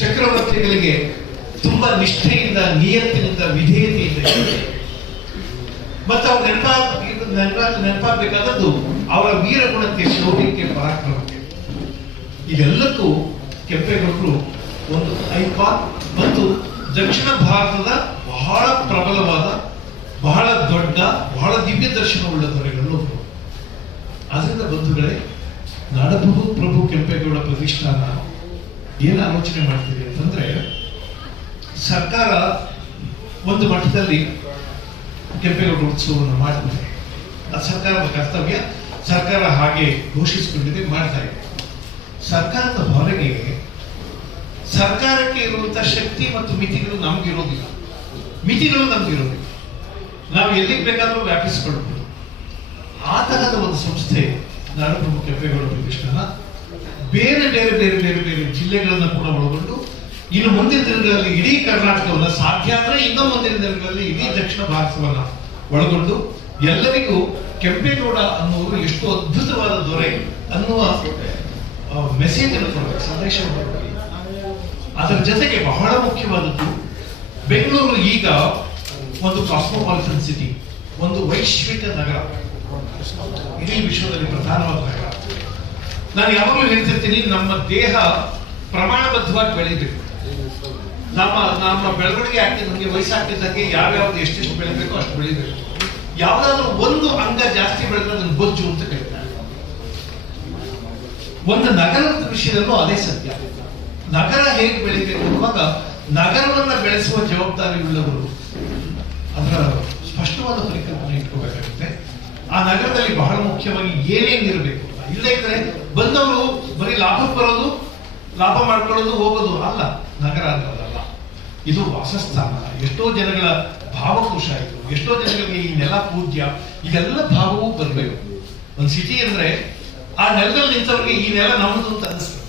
ಚಕ್ರವರ್ತಿಗಳಿಗೆ ತುಂಬಾ ನಿಷ್ಠೆಯಿಂದ, ನಿಯತ್ತಿನಿಂದ, ವಿಧೇಯತೆಯಿಂದ ಮತ್ತು ಅವ್ರು ನೆನಪಾಗಬೇಕಾದದ್ದು ಅವರ ವೀರಗುಣಕ್ಕೆ, ಶೌರ್ಯಕ್ಕೆ, ಪರಾಕ್ರಮಕ್ಕೆ. ಇದೆಲ್ಲಕ್ಕೂ ಕೆಂಪೇಗೌಡರು ಒಂದು ಐಕಾನ್ ಮತ್ತು ದಕ್ಷಿಣ ಭಾರತದ ಬಹಳ ಪ್ರಬಲವಾದ, ಬಹಳ ದೊಡ್ಡ, ಬಹಳ ದಿವ್ಯ ದರ್ಶನವುಳ್ಳ ದೊರೆಗಳು. ಅದರಿಂದ ಬಂಧುಗಳೇ, ನಾಡಪ್ರಭು ಕೆಂಪೇಗೌಡ ಪ್ರತಿಷ್ಠಾನ ಏನು ಆಲೋಚನೆ ಮಾಡ್ತೀವಿ ಅಂತಂದ್ರೆ, ಸರ್ಕಾರ ಒಂದು ಮಟ್ಟದಲ್ಲಿ ಕೆಂಪೇಗೌಡ ಉತ್ಸವವನ್ನು ಮಾಡ್ತಾರೆ. ಅದು ಸರ್ಕಾರದ ಕರ್ತವ್ಯ, ಸರ್ಕಾರ ಹಾಗೆ ಘೋಷಿಸಿಕೊಂಡಿದೆ, ಮಾಡ್ತಾ ಇದೆ. ಸರ್ಕಾರದ ಹೊರಗೆ ಸರ್ಕಾರಕ್ಕೆ ಇರುವಂತಹ ಶಕ್ತಿ ಮತ್ತು ಮಿತಿಗಳು ನಮಗಿರೋದಿಲ್ಲ. ನಾವು ಎಲ್ಲಿಗೆ ಬೇಕಾದರೂ ವ್ಯಾಪಿಸಿಕೊಳ್ಳಬಹುದು. ಆ ತರಹದ ಒಂದು ಸಂಸ್ಥೆ ನಾಡಪ್ರಭು ಕೆಂಪೇಗೌಡ ಪ್ರತಿಷ್ಠಾನ ಬೇರೆ ಬೇರೆ ಬೇರೆ ಬೇರೆ ಬೇರೆ ಜಿಲ್ಲೆಗಳನ್ನು ಕೂಡ ಒಳಗೊಂಡು ಇನ್ನು ಮುಂದಿನ ದಿನಗಳಲ್ಲಿ ಇಡೀ ಕರ್ನಾಟಕವನ್ನ, ಸಾಧ್ಯ ಅಂದ್ರೆ ಇನ್ನೂ ಮುಂದಿನ ದಿನಗಳಲ್ಲಿ ಇಡೀ ದಕ್ಷಿಣ ಭಾರತವನ್ನ ಒಳಗೊಂಡು ಎಲ್ಲರಿಗೂ ಕೆಂಪೇಗೌಡ ಅನ್ನುವರು ಎಷ್ಟು ಅದ್ಭುತವಾದ ದೊರೆ ಅನ್ನುವ ಮೆಸೇಜ್ ಅನ್ನು ಕೊಡಬೇಕು, ಸಂದೇಶವನ್ನು ಕೊಡಬೇಕು. ಅದರ ಜೊತೆಗೆ ಬಹಳ ಮುಖ್ಯವಾದದ್ದು, ಬೆಂಗಳೂರು ಈಗ ಒಂದು ಕಾಸ್ಮೋಪಾಲಿಟನ್ ಸಿಟಿ, ಒಂದು ವೈಶ್ವಿಕ ನಗರ, ಇಡೀ ವಿಶ್ವದಲ್ಲಿ ಪ್ರಧಾನವಾದ ನಗರ. ನಾನು ಯಾವಾಗಲೂ ಹೇಳ್ತಿರ್ತೀನಿ, ನಮ್ಮ ದೇಹ ಪ್ರಮಾಣಬದ್ಧವಾಗಿ ಬೆಳೀಬೇಕು. ನಮ್ಮ ಬೆಳವಣಿಗೆ ಆಗ್ತಿದ್ದ ನಮಗೆ ವಯಸ್ಸಾಗ್ತಿದ್ದಂಗೆ ಯಾವ್ಯಾವ್ದು ಎಷ್ಟೆಷ್ಟು ಬೆಳಿಬೇಕೋ ಅಷ್ಟು ಬೆಳಿಬೇಕು. ಯಾವ್ದಾದ್ರು ಒಂದು ಅಂಗ ಜಾಸ್ತಿ ಬೆಳೆದ್ರೆ ಅದನ್ನು ಬೊಜ್ಜು ಅಂತ ಕರೀತಾರೆ. ಒಂದು ನಗರದ ವಿಷಯದಲ್ಲೂ ಅದೇ ಸತ್ಯ. ನಗರ ಹೇಗೆ ಬೆಳಿಬೇಕು ಅನ್ನುವಾಗ ನಗರವನ್ನ ಬೆಳೆಸುವ ಜವಾಬ್ದಾರಿ ಉಳ್ಳವರು ಅದರ ಸ್ಪಷ್ಟವಾದ ಪರಿಕಲ್ಪನೆ ಇಟ್ಕೋಬೇಕಾಗುತ್ತೆ. ಆ ನಗರದಲ್ಲಿ ಬಹಳ ಮುಖ್ಯವಾಗಿ ಏನೇನಿರಬೇಕು, ಇಲ್ಲದೇ ಇದ್ರೆ ಬಂದವರು ಬರೀ ಲಾಭಕ್ಕೆ ಬರೋದು, ಲಾಭ ಮಾಡ್ಕೊಳ್ಳೋದು, ಹೋಗೋದು ಅಲ್ಲ. ನಗರ ಅನ್ನೋದಲ್ಲ, ಇದು ವಾಸಸ್ಥಾನ. ಎಷ್ಟೋ ಜನಗಳ ಭಾವಕೋಶ ಇದು, ಎಷ್ಟೋ ಜನಗಳಿಗೆ ಈ ನೆಲ ಪೂಜ್ಯ, ಇದೆಲ್ಲ ಭಾವವೂ ಬರಬೇಕು. ಒಂದು ಸಿಟಿ ಅಂದ್ರೆ ಆ ನೆಲದಲ್ಲಿ ನಿಂತವ್ರಿಗೆ ಈ ನೆಲ ನಮ್ಮದು ಅಂತ ಅನಿಸ್ತದೆ.